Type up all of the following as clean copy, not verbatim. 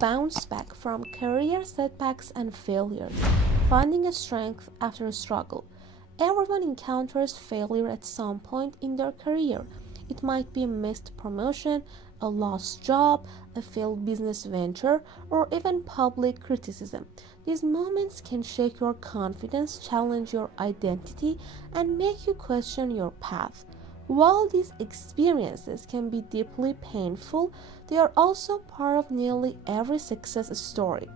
bounce back from career setbacks and failures, finding a strength after a struggle. Everyone encounters failure at some point in their career. It might be a missed promotion, a lost job, a failed business venture, or even public criticism. These moments can shake your confidence, challenge your identity, and make you question your path. While these experiences can be deeply painful, they are also part of nearly every success story.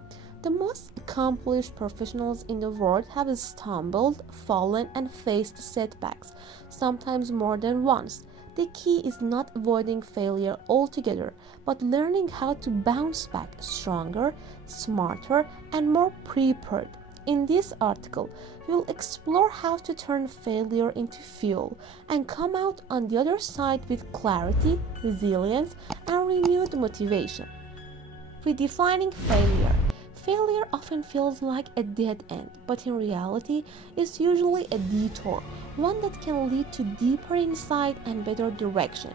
The most accomplished professionals in the world have stumbled, fallen, and faced setbacks, sometimes more than once. The key is not avoiding failure altogether, but learning how to bounce back stronger, smarter, and more prepared. In this article, you'll explore how to turn failure into fuel and come out on the other side with clarity, resilience, and renewed motivation. Redefining failure. Failure often feels like a dead end, but in reality, it's usually a detour, one that can lead to deeper insight and better direction.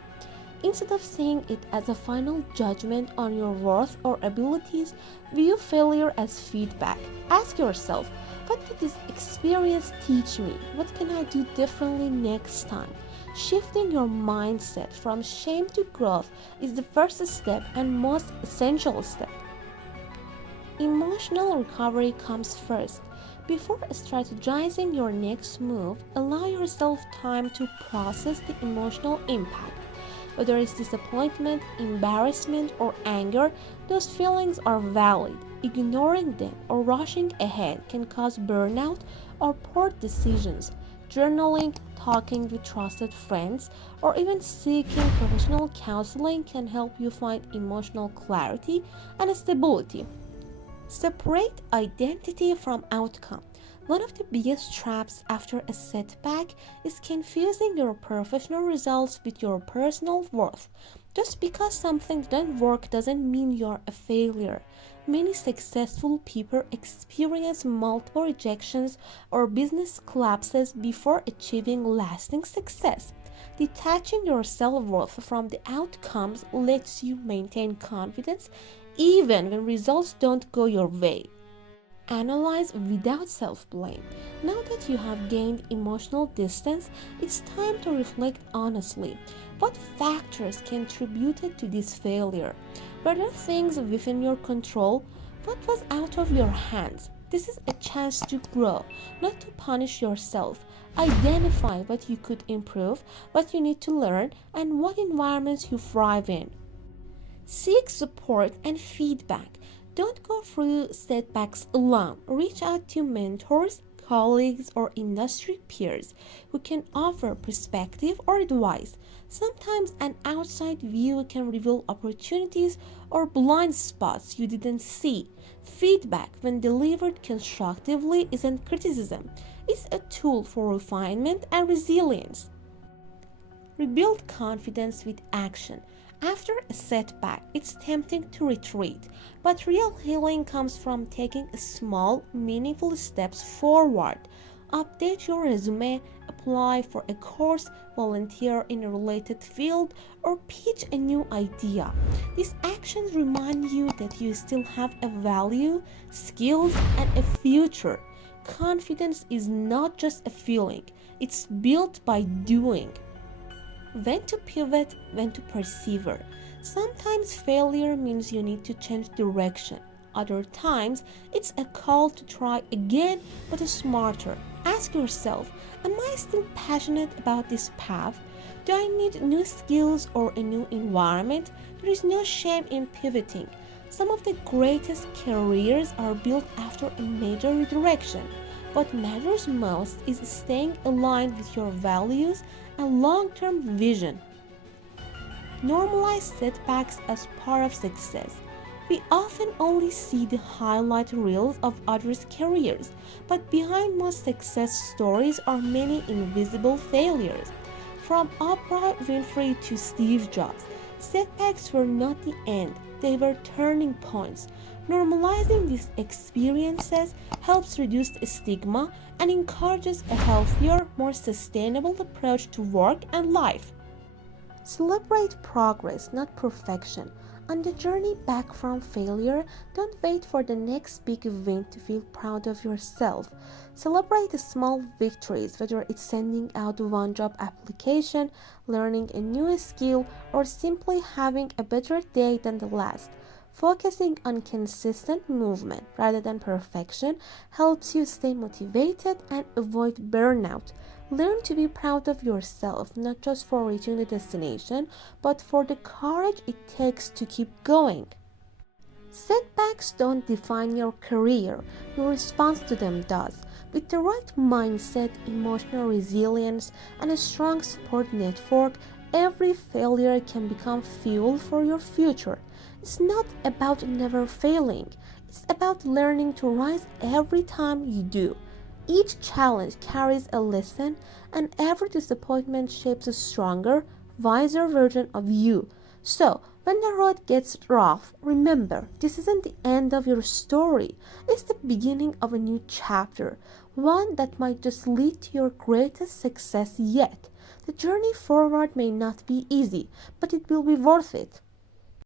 Instead of seeing it as a final judgment on your worth or abilities, view failure as feedback. Ask yourself, what did this experience teach me? What can I do differently next time? Shifting your mindset from shame to growth is the first step and most essential step. Emotional recovery comes first. Before strategizing your next move, allow yourself time to process the emotional impact. Whether it's disappointment, embarrassment, or anger, those feelings are valid. Ignoring them or rushing ahead can cause burnout or poor decisions. Journaling, talking with trusted friends, or even seeking professional counseling can help you find emotional clarity and stability. Separate identity from outcome. One of the biggest traps after a setback is confusing your professional results with your personal worth. Just because something didn't work doesn't mean you're a failure. Many successful people experience multiple rejections or business collapses before achieving lasting success. Detaching your self-worth from the outcomes lets you maintain confidence even when results don't go your way. Analyze without self-blame. Now that you have gained emotional distance, it's time to reflect honestly. What factors contributed to this failure? Were there things within your control? What was out of your hands? This is a chance to grow, not to punish yourself. Identify what you could improve, what you need to learn, and what environments you thrive in. Seek support and feedback. Don't go through setbacks alone. Reach out to mentors, colleagues, or industry peers who can offer perspective or advice. Sometimes an outside view can reveal opportunities or blind spots you didn't see. Feedback, when delivered constructively, isn't criticism. It's a tool for refinement and resilience. Rebuild confidence with action. After a setback, it's tempting to retreat, but real healing comes from taking small, meaningful steps forward. Update your resume, apply for a course, volunteer in a related field, or pitch a new idea. These actions remind you that you still have a value, skills, and a future. Confidence is not just a feeling, it's built by doing. When to pivot, when to persevere. Sometimes failure means you need to change direction. Other times, it's a call to try again but smarter. Ask yourself, am I still passionate about this path? Do I need new skills or a new environment? There is no shame in pivoting. Some of the greatest careers are built after a major redirection. What matters most is staying aligned with your values and long-term vision. Normalize setbacks as part of success. We often only see the highlight reels of others' careers, but behind most success stories are many invisible failures. From Oprah Winfrey to Steve Jobs, setbacks were not the end, they were turning points. Normalizing these experiences helps reduce the stigma and encourages a healthier, more sustainable approach to work and life. Celebrate progress, not perfection. On the journey back from failure, don't wait for the next big win to feel proud of yourself. Celebrate the small victories, whether it's sending out one job application, learning a new skill, or simply having a better day than the last. Focusing on consistent movement rather than perfection helps you stay motivated and avoid burnout. Learn to be proud of yourself, not just for reaching the destination, but for the courage it takes to keep going. Setbacks don't define your career, your response to them does. With the right mindset, emotional resilience, and a strong support network, every failure can become fuel for your future. It's not about never failing, it's about learning to rise every time you do. Each challenge carries a lesson, and every disappointment shapes a stronger, wiser version of you. So, when the road gets rough, remember this isn't the end of your story. It's the beginning of a new chapter, one that might just lead to your greatest success yet. The journey forward may not be easy, but it will be worth it.